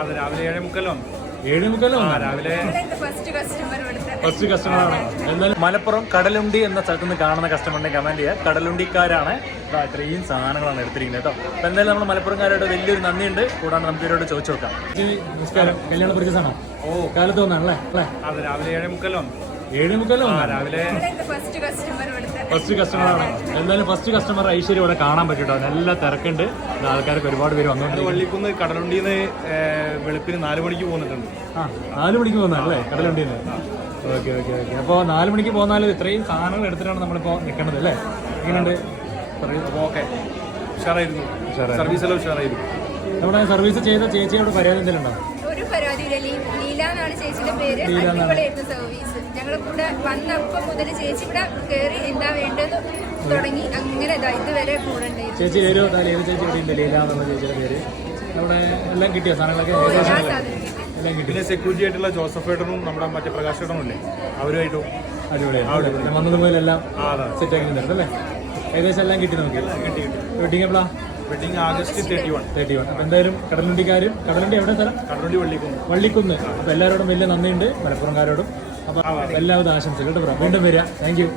അത് രാവിലെ 7:30 രാവിലെ ഫസ്റ്റ് കസ്റ്റമറാണ്. എന്തായാലും മലപ്പുറം കടലുണ്ടി എന്ന സ്ഥലത്ത് നിന്ന് കാണുന്ന കസ്റ്റമറിനെ കമന്റ് ചെയ്യുക. കടലുണ്ടിക്കാരാണ് ഇത്രയും സാധനങ്ങളാണ് എടുത്തിരിക്കുന്നത് കേട്ടോ. അപ്പൊ എന്തായാലും നമ്മൾ മലപ്പുറംകാരോട് വലിയൊരു നന്ദിയുണ്ട്. കൂടാണ്ട് നമുക്ക് ഇവരോട് ചോദിച്ചു നോക്കാം. നമസ്കാരം, കല്യാണ പർച്ചേസ് ആണോ? കാലത്ത് വന്നാണല്ലേ? അത് രാവിലെ 7:30 രാവിലെ ഫസ്റ്റ് കസ്റ്റമറാണ്. എന്തായാലും ഫസ്റ്റ് കസ്റ്റമർ ഐശ്വര്യം ഇവിടെ കാണാൻ പറ്റും. നല്ല തിരക്കുണ്ട്, ആൾക്കാർക്ക് ഒരുപാട് പേര് വന്നുകൊണ്ടിരിക്കും. വള്ളിക്കുന്ന് കടലുണ്ടിന്ന് വെളുപ്പിന് 4 മണിക്ക് പോകുന്നുണ്ട്. 4 മണിക്ക് പോകുന്നല്ലേ കടലുണ്ടിന്ന്? ഓക്കെ. അപ്പോൾ 4 മണിക്ക് പോന്നാലും ഇത്രയും സാധനങ്ങൾ എടുത്തിട്ടാണ് നമ്മളിപ്പോൾ നിൽക്കുന്നത് അല്ലേ? എങ്ങനെയുണ്ട്? ഓക്കെ, ഉഷാറായിരുന്നു. സർവീസ് എല്ലാം ഉഷാറായിരുന്നു. നമ്മുടെ സർവീസ് ചെയ്ത ചേച്ചിയോട് പരാതി എന്തെങ്കിലും ഉണ്ടോ? ഒരു പരാതിയില്ല. ലീല എന്നാണ് ചേച്ചിയുടെ പേര്. അടിപൊളിയായിരുന്നു സർവീസ്. ഞങ്ങൾ ഇവിടെ വന്നപ്പം മുതൽ ചേച്ചി ഇവിടെ കയറി എന്താ വേണ്ടത് തുടങ്ങി അങ്ങനെ ഇതുവരെ കൂടെ ഉണ്ടായിരുന്നു. ചേച്ചി ഏത് ചേച്ചി ഇവിടെ ഉണ്ട്? ലീല എന്നുള്ള ചേച്ചിയുടെ പേര്. അവിടെ എല്ലാം കിട്ടിയ സാധനങ്ങളൊക്കെ എല്ലാം കിട്ടി. പിന്നെ സെക്യൂരിറ്റി ആയിട്ടുള്ള ജോസഫ് ഏട്ടനും നമ്മുടെ മറ്റേ പ്രകാശ് ഏട്ടനും ഇല്ലേ, അവരുമായിട്ടും അടിപൊളിയാണ്. വന്നത് മുതലെല്ലാം സെറ്റ് ആക്കി തരുന്നത് അല്ലേ? ഏകദേശം എല്ലാം കിട്ടി നമുക്ക്. വെഡിങ് എപ്പോഴാ? Wedding August 31. അപ്പൊ എന്തായാലും കടലുണ്ടി എവിടെ സ്ഥലം? കടലുണ്ടി വള്ളിക്കുന്ന്. അപ്പൊ എല്ലാവരോടും വലിയ നന്ദിയുണ്ട്, മലപ്പുറംകാരോടും. അപ്പൊ എല്ലാവിധ ആശംസകൾ കേട്ടോ. വീണ്ടും വരിക. Thank you.